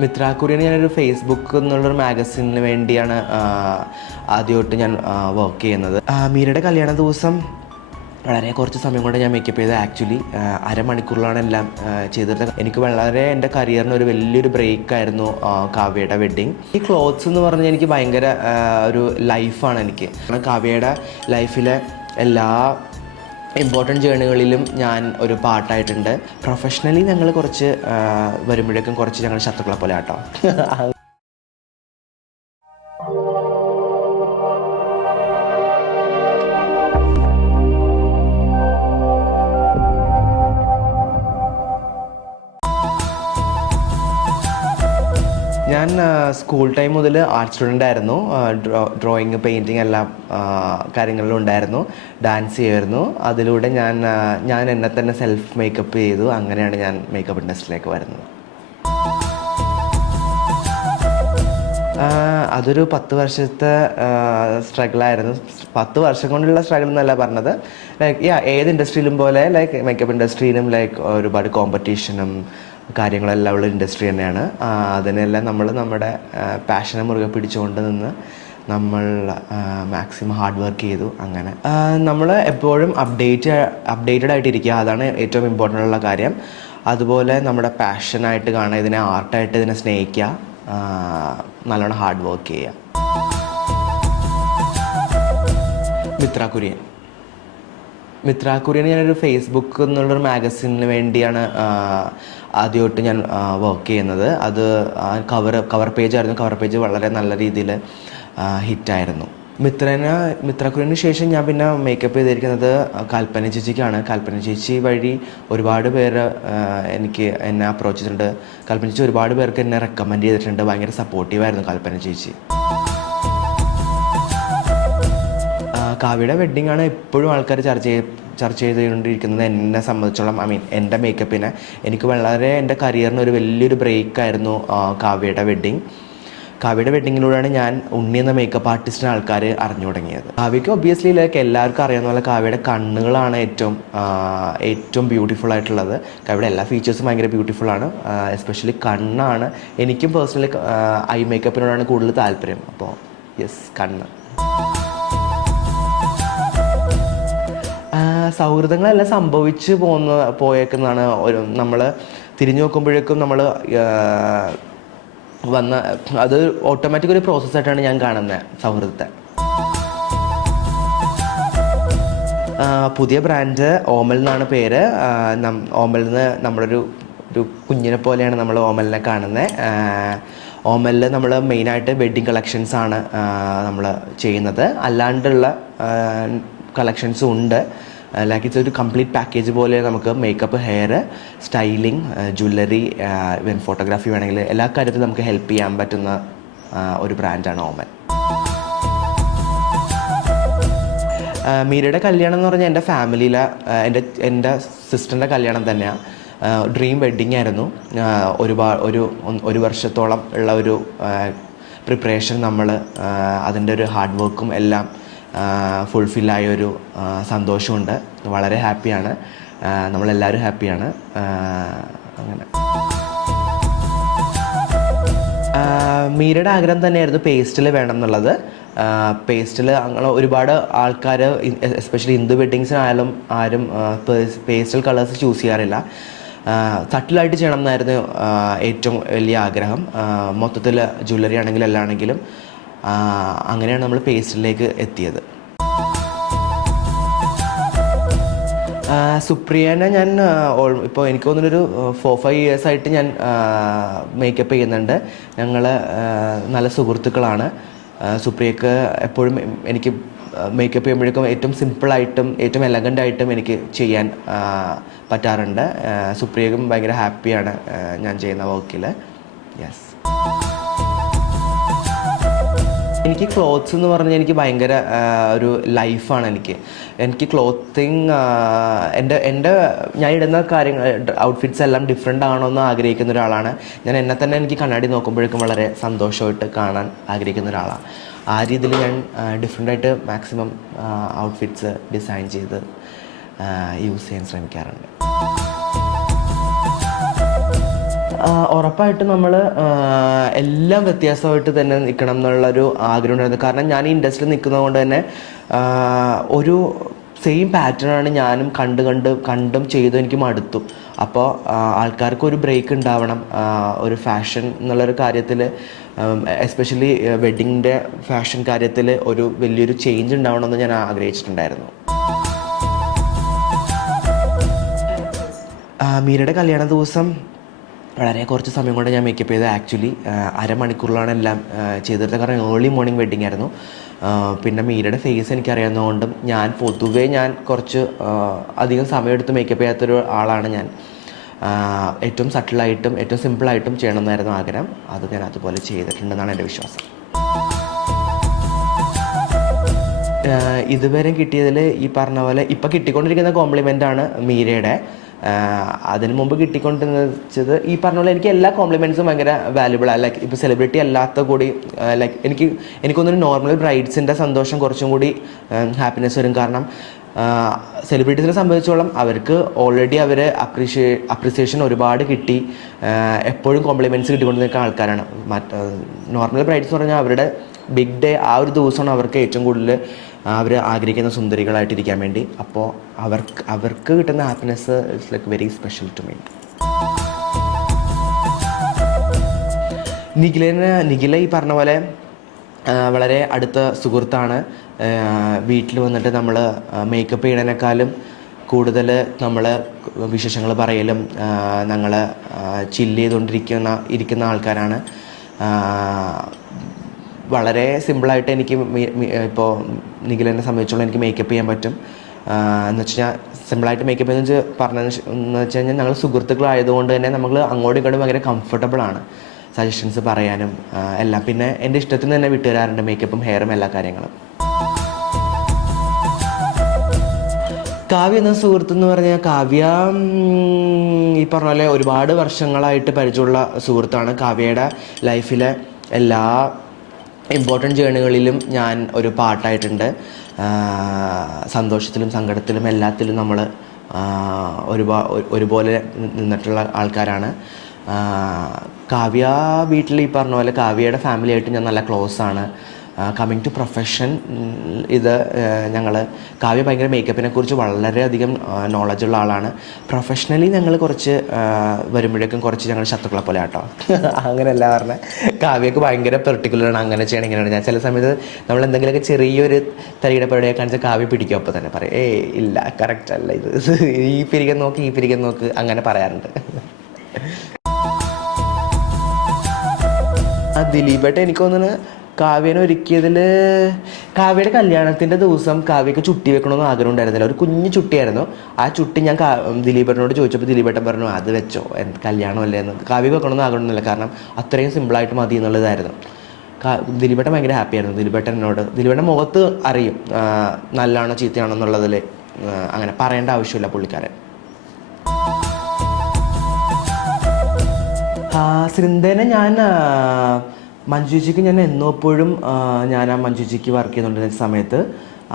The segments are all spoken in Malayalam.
മിത്രാക്കുറിയൻ ഞാനൊരു ഫേസ്ബുക്ക് എന്നുള്ളൊരു മാഗസിന് വേണ്ടിയാണ് ആദ്യമായിട്ട് ഞാൻ വർക്ക് ചെയ്യുന്നത്. മീരയുടെ കല്യാണ ദിവസം വളരെ കുറച്ച് സമയം കൊണ്ട് ഞാൻ മേക്കപ്പ് ചെയ്തത്. ആക്ച്വലി അരമണിക്കൂറിലാണ് എല്ലാം ചെയ്തിരുന്നത്. എനിക്ക് വളരെ എന്റെ കരിയറിന് ഒരു വലിയൊരു ബ്രേക്ക് ആയിരുന്നു കാവ്യയുടെ വെഡ്ഡിങ് ഈ ക്ലോത്ത്സ് എന്ന് പറഞ്ഞാൽ എനിക്ക് ഭയങ്കര ഒരു ലൈഫാണ് എനിക്ക്. കാവ്യയുടെ ലൈഫിലെ എല്ലാ ഇമ്പോർട്ടന്റ് ജേണികളിലും ഞാൻ ഒരു പാട്ടായിട്ടുണ്ട്. പ്രൊഫഷണലി ഞങ്ങൾ കുറച്ച് വരുമ്പോഴേക്കും കുറച്ച് ഞങ്ങൾ ശത്രുക്കളെ പോലെ ആട്ടോ. സ്കൂൾ ടൈം മുതൽ ആർട്ട് സ്റ്റുഡന്റ് ആയിരുന്നു. ഡ്രോയിങ് പെയിന്റിങ് എല്ലാ കാര്യങ്ങളിലും ഉണ്ടായിരുന്നു. ഡാൻസ് ചെയ്യുമായിരുന്നു. അതിലൂടെ ഞാൻ ഞാൻ എന്നെ തന്നെ സെൽഫ് മേക്കപ്പ് ചെയ്തു. അങ്ങനെയാണ് ഞാൻ മേക്കപ്പ് ഇൻഡസ്ട്രിയിലേക്ക് വരുന്നത്. അതൊരു പത്ത് വർഷത്തെ സ്ട്രഗിളായിരുന്നു പത്ത് വർഷം കൊണ്ടുള്ള സ്ട്രഗിൾ എന്നല്ല പറഞ്ഞത്. ലൈക്ക് യാ ഏത് ഇൻഡസ്ട്രിയിലും പോലെ ലൈക്ക് മേക്കപ്പ് ഇൻഡസ്ട്രിയിലും ലൈക്ക് ഒരുപാട് കോമ്പറ്റീഷനും കാര്യങ്ങളെല്ലാം ഉള്ള ഇൻഡസ്ട്രി തന്നെയാണ്. അതിനെല്ലാം നമ്മൾ നമ്മുടെ പാഷനെ മുറുകെ പിടിച്ചുകൊണ്ട് നിന്ന് നമ്മൾ മാക്സിമം ഹാർഡ് വർക്ക് ചെയ്തു. അങ്ങനെ. നമ്മൾ എപ്പോഴും അപ്ഡേറ്റ് അപ്ഡേറ്റഡ് ആയിട്ടിരിക്കുക. അതാണ് ഏറ്റവും ഇമ്പോർട്ടന്റ് ഉള്ള കാര്യം. അതുപോലെ നമ്മുടെ പാഷനായിട്ട് കാണുക ഇതിനെ ആർട്ടായിട്ട് ഇതിനെ സ്നേഹിക്കുക. നല്ലോണം ഹാർഡ് വർക്ക് ചെയ്യുക. മിത്ര കുര്യൻ. മിത്ര കുര്യൻ ഞാനൊരു ഫേസ്ബുക്ക് എന്നുള്ളൊരു മാഗസിനിന് വേണ്ടിയാണ് ആദ്യമായിട്ട് ഞാൻ വർക്ക് ചെയ്യുന്നത്. അത് കവർ കവർ പേജ് ആയിരുന്നു. കവർ പേജ് വളരെ നല്ല രീതിയിൽ ഹിറ്റായിരുന്നു മിത്രന് മിത്രക്കുരന് ശേഷം ഞാൻ പിന്നെ മേക്കപ്പ് ചെയ്തിരിക്കുന്നത് കൽപ്പന ചേച്ചിക്കാണ്. കൽപ്പന ചേച്ചി വഴി ഒരുപാട് പേര് എനിക്ക് എന്നെ അപ്രോച്ച് ചെയ്തിട്ടുണ്ട്. കൽപ്പന ചേച്ചി ഒരുപാട് പേർക്ക് എന്നെ റെക്കമെൻഡ് ചെയ്തിട്ടുണ്ട്. ഭയങ്കര സപ്പോർട്ടീവായിരുന്നു കൽപ്പന ചേച്ചി. കാവ്യയുടെ വെഡ്ഡിംഗ് ആണ് എപ്പോഴും ആൾക്കാർ ചർച്ച ചർച്ച ചെയ്തുകൊണ്ടിരിക്കുന്നത് എന്നെ സംബന്ധിച്ചോളം ഐ മീൻ എന്റെ മേക്കപ്പിനെ എനിക്ക് വളരെ എന്റെ കരിയറിന് ഒരു വലിയൊരു ബ്രേക്കായിരുന്നു കാവ്യയുടെ വെഡ്ഡിങ് കാവ്യയുടെ വെഡ്ഡിങ്ങിലൂടെയാണ് ഞാൻ ഉണ്ണി എന്ന മേക്കപ്പ് ആർട്ടിസ്റ്റിനെ ആൾക്കാർ അറിഞ്ഞു തുടങ്ങിയത്. കാവ്യയ്ക്ക് ഒബ്വിയസ്ലി ലൈക്ക് എല്ലാവർക്കും അറിയാവുന്ന പോലെ കാവ്യയുടെ കണ്ണുകളാണ് ഏറ്റവും ഏറ്റവും ബ്യൂട്ടിഫുൾ ആയിട്ടുള്ളത്. കാവ്യയുടെ എല്ലാ ഫീച്ചേഴ്സും ഭയങ്കര ബ്യൂട്ടിഫുൾ ആണ്. എസ്പെഷ്യലി കണ്ണാണ് എനിക്കും പേഴ്സണലി ഐ മേക്കപ്പിനോടാണ് കൂടുതൽ താല്പര്യം. അപ്പോൾ യെസ് കണ്ണ്. സൗഹൃദങ്ങളെല്ലാം സംഭവിച്ച് പോകുന്ന പോയേക്കുന്നതാണ് ഒരു നമ്മൾ തിരിഞ്ഞു നോക്കുമ്പോഴേക്കും നമ്മൾ വന്ന അത് ഓട്ടോമാറ്റിക് ഒരു പ്രോസസ്സായിട്ടാണ് ഞാൻ കാണുന്നത് സൗഹൃദത്തെ. പുതിയ ബ്രാൻഡ് ഓമൽ എന്നാണ് പേര്. ഓമലിൽ നിന്ന് നമ്മളൊരു ഒരു കുഞ്ഞിനെ പോലെയാണ് നമ്മൾ ഓമലിനെ കാണുന്നത് ഓമലിൽ നമ്മൾ മെയിനായിട്ട് വെഡ്ഡിങ് കളക്ഷൻസ് ആണ് നമ്മൾ ചെയ്യുന്നത്. അല്ലാണ്ടുള്ള കളക്ഷൻസും ഉണ്ട്. ലൈക്ക് ഇറ്റ്സ് ഒരു കംപ്ലീറ്റ് പാക്കേജ് പോലെ നമുക്ക് makeup hair styling jewellery even photography വേണമെങ്കിൽ എല്ലാ കാര്യത്തിലും നമുക്ക് ഹെൽപ്പ് ചെയ്യാൻ പറ്റുന്ന ഒരു ബ്രാൻഡാണ് ഓമൻ ആ, മീരയുടെ കല്യാണം എന്ന് പറഞ്ഞാൽ എന്റെ ഫാമിലിയിലെ എന്റെ എന്റെ സിസ്റ്ററിന്റെ കല്യാണം തന്നെയാണ് ഡ്രീം വെഡ്ഡിങ് ആയിരുന്നു. ഒരുപാട് ഒരു ഒരു വർഷത്തോളം ഉള്ള ഒരു പ്രിപ്പറേഷൻ നമ്മൾ അതിന്റെ ഒരു ഹാർഡ് വർക്കും എല്ലാം ഫുൾഫില്ലായ ഒരു സന്തോഷമുണ്ട്. വളരെ ഹാപ്പിയാണ്. നമ്മളെല്ലാവരും ഹാപ്പിയാണ്. അങ്ങനെ. മീരയുടെ ആഗ്രഹം തന്നെയായിരുന്നു പേസ്റ്റിൽ വേണം എന്നുള്ളത് പേസ്റ്റിൽ അങ്ങനെ ഒരുപാട് ആൾക്കാർ എസ്പെഷ്യലി ഹിന്ദു വെഡ്ഡിങ്സിനായാലും ആരും പേസ്റ്റൽ കളേഴ്സ് ചൂസ് ചെയ്യാറില്ല. തട്ടിലായിട്ട് ചെയ്യണം എന്നായിരുന്നു ഏറ്റവും വലിയ ആഗ്രഹം. മൊത്തത്തിൽ ജ്വല്ലറി ആണെങ്കിലും എല്ലാം ആണെങ്കിലും അങ്ങനെയാണ് നമ്മൾ പേസ്റ്റിലേക്ക് എത്തിയത്. സുപ്രിയനെ ഞാൻ ഇപ്പോൾ എനിക്ക് തോന്നുന്നൊരു ഫോർ ഫൈവ് ഇയേഴ്സ് ആയിട്ട് ഞാൻ മേക്കപ്പ് ചെയ്യുന്നുണ്ട്. ഞങ്ങൾ നല്ല സുഹൃത്തുക്കളാണ്. സുപ്രിയക്ക് എപ്പോഴും എനിക്ക് മേക്കപ്പ് ചെയ്യുമ്പോഴേക്കും ഏറ്റവും സിമ്പിളായിട്ടും ഏറ്റവും എലഗന്റ് ആയിട്ടും എനിക്ക് ചെയ്യാൻ പറ്റാറുണ്ട്. സുപ്രിയക്കും ഭയങ്കര ഹാപ്പിയാണ് ഞാൻ ചെയ്യുന്ന വർക്കിൽ യെസ് എനിക്ക് ക്ലോത്ത്സ് എന്ന് പറഞ്ഞാൽ എനിക്ക് ഭയങ്കര ഒരു ലൈഫാണ് എനിക്ക്. എനിക്ക് ക്ലോത്തിങ് എന്റെ എന്റെ ഞാൻ ഇടുന്ന കാര്യങ്ങൾ ഔട്ട്ഫിറ്റ്സ് എല്ലാം ഡിഫറെന്റ് ആണോ എന്ന് ആഗ്രഹിക്കുന്ന ഒരാളാണ്. ഞാൻ എന്നെ തന്നെ എനിക്ക് കണ്ണാടി നോക്കുമ്പോഴേക്കും വളരെ സന്തോഷമായിട്ട് കാണാൻ ആഗ്രഹിക്കുന്ന ഒരാളാണ് ആ രീതിയിൽ ഞാൻ ഡിഫറെന്റ് ആയിട്ട് മാക്സിമം ഔട്ട്ഫിറ്റ്സ് ഡിസൈൻ ചെയ്ത് യൂസ് ചെയ്യാൻ ശ്രമിക്കാറുണ്ട്. ഉറപ്പായിട്ടും നമ്മൾ എല്ലാം വ്യത്യാസമായിട്ട് തന്നെ നിൽക്കണം എന്നുള്ളൊരു ആഗ്രഹം ഉണ്ടായിരുന്നു കാരണം ഞാൻ ഈ ഇൻഡസ്ട്രിയിൽ നിൽക്കുന്നത് കൊണ്ട് തന്നെ ഒരു സെയിം പാറ്റേണാണ് ഞാനും കണ്ട് കണ്ട് കണ്ടും ചെയ്തും എനിക്ക് മടുത്തു അപ്പോൾ ആൾക്കാർക്ക് ഒരു ബ്രേക്ക് ഉണ്ടാവണം ഒരു ഫാഷൻ എന്നുള്ളൊരു കാര്യത്തിൽ എസ്പെഷ്യലി വെഡിങ്ങിന്റെ ഫാഷൻ കാര്യത്തിൽ ഒരു വലിയൊരു ചേഞ്ച് ഉണ്ടാവണമെന്ന് ഞാൻ ആഗ്രഹിച്ചിട്ടുണ്ടായിരുന്നു. മീരയുടെ കല്യാണ ദിവസം വളരെ കുറച്ച് സമയം കൊണ്ട് ഞാൻ മേക്കപ്പ് ചെയ്തത് ആക്ച്വലി അരമണിക്കൂറിലാണ് എല്ലാം ചെയ്തിരുന്നത്. കാരണം ഏർലി മോർണിംഗ് വെഡിങ് ആയിരുന്നു. പിന്നെ മീരയുടെ ഫേസ് എനിക്കറിയാവുന്നതുകൊണ്ടും ഞാൻ പൊതുവേ ഞാൻ കുറച്ച് അധികം സമയമെടുത്ത് മേക്കപ്പ് ചെയ്യാത്തൊരു ആളാണ് ഞാൻ. ഏറ്റവും സട്ടിലായിട്ടും ഏറ്റവും സിമ്പിളായിട്ടും ചെയ്യണമെന്നായിരുന്നു ആഗ്രഹം. അത് ഞാൻ അതുപോലെ ചെയ്തിട്ടുണ്ടെന്നാണ് എന്റെ വിശ്വാസം. ഇതുവരെ കിട്ടിയതിൽ ഈ പറഞ്ഞ പോലെ ഇപ്പം കിട്ടിക്കൊണ്ടിരിക്കുന്ന കോംപ്ലിമെന്റാണ് മീരയുടെ. അതിന് മുമ്പ് കിട്ടിക്കൊണ്ടിരുന്നത് ഈ പറഞ്ഞ പോലെ എനിക്ക് എല്ലാ കോംപ്ലിമെന്റ്സും ഭയങ്കര വാല്യുബിൾ ആണ് ലൈക്ക് ഇപ്പോൾ സെലിബ്രിറ്റി അല്ലാത്ത കൂടി ലൈക്ക് എനിക്ക് എനിക്കൊന്നൊരു നോർമൽ ബ്രൈഡ്സിന്റെ സന്തോഷം കുറച്ചും കൂടി ഹാപ്പിനെസ് വരും. കാരണം സെലിബ്രിറ്റീസിനെ സംബന്ധിച്ചോളം അവർക്ക് ഓൾറെഡി അവർ അപ്രീഷിയേ അപ്രിസിയേഷൻ ഒരുപാട് കിട്ടി. എപ്പോഴും കോംപ്ലിമെന്റ്സ് കിട്ടിക്കൊണ്ട് നിൽക്കുന്ന ആൾക്കാരാണ്. മറ്റ് നോർമൽ ബ്രൈഡ്സ് എന്ന് പറഞ്ഞാൽ അവരുടെ ബിഗ് ഡേ ആ ഒരു ദിവസമാണ് അവർക്ക് ഏറ്റവും കൂടുതൽ അവർ ആഗ്രഹിക്കുന്ന സുന്ദരികളായിട്ടിരിക്കാൻ വേണ്ടി. അപ്പോൾ അവർക്ക് അവർക്ക് കിട്ടുന്ന happiness it's like very special to me നിഖിലിന് Nikhila ഈ പറഞ്ഞ പോലെ വളരെ അടുത്ത സുഹൃത്താണ്. വീട്ടിൽ വന്നിട്ട് നമ്മൾ മേക്കപ്പ് ചെയ്യണേക്കാളും കൂടുതൽ നമ്മൾ വിശേഷങ്ങൾ പറയലും ഞങ്ങൾ ചില്ല് ചെയ്തുകൊണ്ടിരിക്കുന്ന ഇരിക്കുന്ന ആൾക്കാരാണ്. വളരെ സിമ്പിളായിട്ട് എനിക്ക് ഇപ്പോൾ നിഖിലിനെ സംബന്ധിച്ചോളം എനിക്ക് മേക്കപ്പ് ചെയ്യാൻ പറ്റും. എന്ന് വെച്ചാൽ സിമ്പിളായിട്ട് മേക്കപ്പ് എന്ന് വെച്ച് പറഞ്ഞതെന്ന് വെച്ച് കഴിഞ്ഞാൽ ഞങ്ങൾ സുഹൃത്തുക്കളായതുകൊണ്ട് തന്നെ നമ്മൾ അങ്ങോട്ടും ഇങ്ങോട്ടും ഭയങ്കര കംഫർട്ടബിളാണ് സജഷൻസ് പറയാനും എല്ലാം. പിന്നെ എന്റെ ഇഷ്ടത്തിന് തന്നെ വിട്ടുതരാറുണ്ട് മേക്കപ്പും ഹെയറും എല്ലാ കാര്യങ്ങളും. കാവ്യ എന്ന സുഹൃത്ത് എന്ന് പറഞ്ഞാൽ കാവ്യ ഈ പറഞ്ഞ പോലെ ഒരുപാട് വർഷങ്ങളായിട്ട് പരിചയമുള്ള സുഹൃത്താണ്. കാവ്യയുടെ ലൈഫിലെ എല്ലാ ഇമ്പോർട്ടന്റ് ജേണികളിലും ഞാൻ ഒരു പാട്ടായിട്ടുണ്ട്. സന്തോഷത്തിലും സങ്കടത്തിലും എല്ലാത്തിലും നമ്മൾ ഒരുപാ ഒരു- ഒരുപോലെ നിന്നിട്ടുള്ള ആൾക്കാരാണ്. കാവ്യ വീട്ടിൽ ഈ പറഞ്ഞ പോലെ കാവ്യയുടെ ഫാമിലിയായിട്ട് ഞാൻ നല്ല ക്ലോസ് ആണ്. കമ്മിങ് ടു പ്രൊഫഷൻ ഇത് ഞങ്ങൾ കാവ്യ ഭയങ്കര മേക്കപ്പിനെ കുറിച്ച് വളരെയധികം നോളജ് ഉള്ള ആളാണ്. പ്രൊഫഷണലി ഞങ്ങൾ കുറച്ച് വരുമ്പോഴേക്കും കുറച്ച് ഞങ്ങൾ ശത്രുക്കളെ പോലെ ആട്ടോ. അങ്ങനെയല്ല പറഞ്ഞത് കാവ്യക്ക് ഭയങ്കര പെർട്ടിക്കുലറാണ് അങ്ങനെ ചെയ്യണം ഇങ്ങനെയാണ്. ഞാൻ ചില സമയത്ത് നമ്മൾ എന്തെങ്കിലുമൊക്കെ ചെറിയൊരു തരിയുടെ പരിപാടിയെ കാണിച്ചാൽ കാവ്യ പിടിക്കും. അപ്പോൾ തന്നെ പറയും ഏയ് ഇല്ല കറക്റ്റ് അല്ല ഇത്. ഈ പിരികം നോക്ക് ഈ പിരികം നോക്ക് അങ്ങനെ പറയാറുണ്ട്. ആ എനിക്ക് തോന്നുന്നു കാവ്യനെ ഒരുക്കിയതിൽ കാവ്യയുടെ കല്യാണത്തിന്റെ ദിവസം കാവ്യക്ക് ചുട്ടി വെക്കണമെന്ന് ആഗ്രഹം ഉണ്ടായിരുന്നില്ല. ഒരു കുഞ്ഞു ചുട്ടിയായിരുന്നു. ആ ചുട്ടി ഞാൻ ദിലീപേട്ടനോട് ചോദിച്ചപ്പോൾ ദിലീപേട്ടൻ പറഞ്ഞു അത് വെച്ചോ കല്യാണമല്ലേ എന്ന്. കാവ്യ വെക്കണമെന്ന് ആഗ്രഹമൊന്നുമില്ല കാരണം അത്രയും സിമ്പിളായിട്ട് മതി എന്നുള്ളതായിരുന്നു. ദിലീപേട്ടൻ ഭയങ്കര ഹാപ്പിയായിരുന്നു ദിലീപേട്ടനോട് ദിലീപേട്ടൻ മുഖത്ത് അറിയും നല്ലതാണോ ചീത്തയാണോ എന്നുള്ളതിൽ അങ്ങനെ പറയേണ്ട ആവശ്യമില്ല പുള്ളിക്കാരൻ. ആ, സൃന്ദേനെ ഞാൻ മഞ്ജുജിക്ക് ഞാൻ എന്നോപ്പോഴും ഞാൻ ആ മഞ്ജുജിക്ക് വർക്ക് ചെയ്തുകൊണ്ടിരുന്ന സമയത്ത്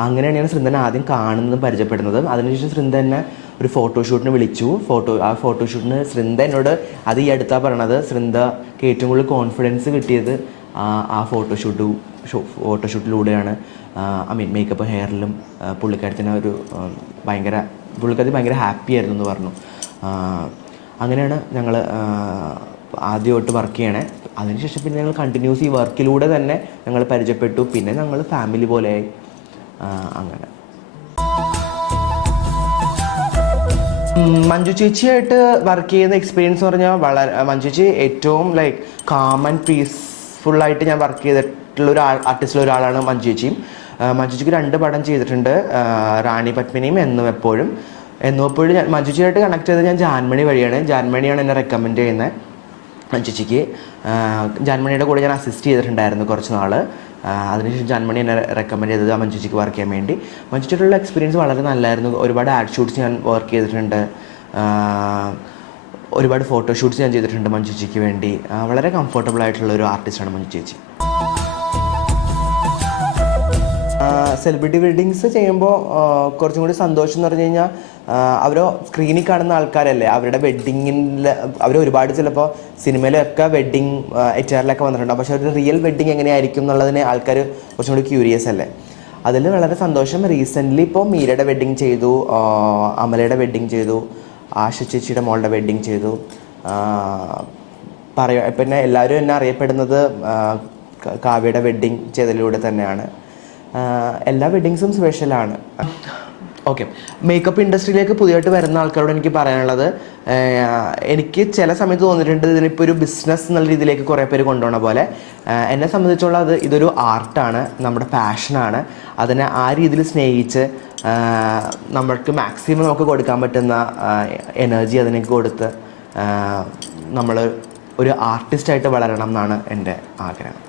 അങ്ങനെയാണ് ഞാൻ ശ്രീന്ദനെ ആദ്യം കാണുന്നതും പരിചയപ്പെടുന്നതും. അതിനുശേഷം സൃന്ദനെ ഒരു ഫോട്ടോഷൂട്ടിന് വിളിച്ചു. ഫോട്ടോ ആ ഫോട്ടോഷൂട്ടിന് ശ്രീന്ദ എന്നോട് അത് ഈ അടുത്താ പറയണത്. ശ്രീന്ദക്ക് ഏറ്റവും കൂടുതൽ കോൺഫിഡൻസ് കിട്ടിയത് ആ ഫോട്ടോഷൂട്ട് ഫോട്ടോഷൂട്ടിലൂടെയാണ് ഐ മീൻ മേക്കപ്പ് ഹെയറിലും പുള്ളിക്കാരത്തിന് ഒരു ഭയങ്കര പുള്ളിക്കാരത്തി ഭയങ്കര ഹാപ്പി ആയിരുന്നു എന്ന് പറഞ്ഞു. അങ്ങനെയാണ് ഞങ്ങൾ ആദ്യമായിട്ട് വർക്ക് ചെയ്യണേ. അതിനുശേഷം പിന്നെ ഞങ്ങൾ കണ്ടിന്യൂസ് ഈ വർക്കിലൂടെ തന്നെ ഞങ്ങൾ പരിചയപ്പെട്ടു. പിന്നെ ഞങ്ങൾ ഫാമിലി പോലെ അങ്ങനെ. മഞ്ജു ചേച്ചിയായിട്ട് വർക്ക് ചെയ്യുന്ന എക്സ്പീരിയൻസ് പറഞ്ഞാൽ വളരെ മഞ്ജു ചേച്ചി ഏറ്റവും ലൈക്ക് കാം ആൻഡ് പീസ്ഫുള്ളായിട്ട് ഞാൻ വർക്ക് ചെയ്തിട്ടുള്ള ഒരു ആർട്ടിസ്റ്റിലെ ഒരാളാണ് മഞ്ജു ചേച്ചിയും. മഞ്ജു ചേച്ചിക്ക് രണ്ട് പടം ചെയ്തിട്ടുണ്ട്. റാണി പത്മിനിയും എന്നും എപ്പോഴും. എന്നും എപ്പോഴും ഞാൻ മഞ്ജു ചേച്ചിയായിട്ട് കണക്ട് ചെയ്തത് ഞാൻ ജാൻമണി വഴിയാണ്. ജാൻമണിയാണ് എന്നെ റെക്കമെൻഡ് ചെയ്യുന്നത്. മഞ്ജുച്ചിക്ക് ജാൻമണിയുടെ കൂടെ ഞാൻ അസിസ്റ്റ് ചെയ്തിട്ടുണ്ടായിരുന്നു കുറച്ച് നാൾ അതിനുശേഷം ജാൻമണി എന്നെ റെക്കമെൻഡ് ചെയ്തത് ആ മഞ്ജുച്ചിക്ക് വർക്ക് ചെയ്യാൻ വേണ്ടി. മഞ്ജുച്ചിട്ടുള്ള എക്സ്പീരിയൻസ് വളരെ നല്ലതായിരുന്നു ഒരുപാട് ആഡ് ഷൂട്ട്സ് ഞാൻ വർക്ക് ചെയ്തിട്ടുണ്ട്. ഒരുപാട് ഫോട്ടോഷൂട്ട്സ് ഞാൻ ചെയ്തിട്ടുണ്ട് മഞ്ജു ചേച്ചിക്ക് വേണ്ടി വളരെ കംഫർട്ടബിൾ ആയിട്ടുള്ള ഒരു ആർട്ടിസ്റ്റാണ് മഞ്ജു ചേച്ചി. സെലിബ്രിറ്റി വെഡിങ്സ് ചെയ്യുമ്പോൾ കുറച്ചും കൂടി സന്തോഷം എന്ന് പറഞ്ഞു കഴിഞ്ഞാൽ അവർ സ്ക്രീനിൽ കാണുന്ന ആൾക്കാരല്ലേ അവരുടെ വെഡ്ഡിങ്ങിൽ അവർ ഒരുപാട് ചിലപ്പോൾ സിനിമയിലൊക്കെ വെഡ്ഡിങ് എച്ച് ആറിലൊക്കെ വന്നിട്ടുണ്ടാവും. പക്ഷെ ഒരു റിയൽ വെഡ്ഡിങ് എങ്ങനെയായിരിക്കും എന്നുള്ളതിന് ആൾക്കാർ കുറച്ചും കൂടി ക്യൂരിയസ് അല്ലേ? അതിൽ വളരെ സന്തോഷം. റീസെന്റ്ലി ഇപ്പോൾ മീരയുടെ വെഡ്ഡിങ് ചെയ്തു അമലയുടെ വെഡ്ഡിങ് ചെയ്തു ആശ ചേച്ചിയുടെ മോളുടെ വെഡ്ഡിങ് ചെയ്തു. പറയ പിന്നെ എല്ലാവരും എന്നെ അറിയപ്പെടുന്നത് കാവ്യയുടെ വെഡ്ഡിങ് ചെയ്തതിലൂടെ തന്നെയാണ്. എല്ലാ വെഡ്ഡിങ്സും സ്പെഷ്യലാണ് ഓക്കെ മേക്കപ്പ് ഇൻഡസ്ട്രിയിലേക്ക് പുതിയതായിട്ട് വരുന്ന ആൾക്കാരോട് എനിക്ക് പറയാനുള്ളത് എനിക്ക് ചില സമയത്ത് തോന്നിയിട്ടുണ്ട് ഇതിനിപ്പോൾ ഒരു ബിസിനസ് എന്നുള്ള രീതിയിലേക്ക് കുറേ പേര് കൊണ്ടുപോകുന്ന പോലെ. എന്നെ സംബന്ധിച്ചുള്ള അത് ഇതൊരു ആർട്ടാണ് നമ്മുടെ പാഷനാണ് അതിനെ ആ രീതിയിൽ സ്നേഹിച്ച് നമ്മൾക്ക് മാക്സിമം നമുക്ക് കൊടുക്കാൻ പറ്റുന്ന എനർജി അതിനേക്ക് കൊടുത്ത് നമ്മൾ ഒരു ആർട്ടിസ്റ്റായിട്ട് വളരണം എന്നാണ് എന്റെ ആഗ്രഹം.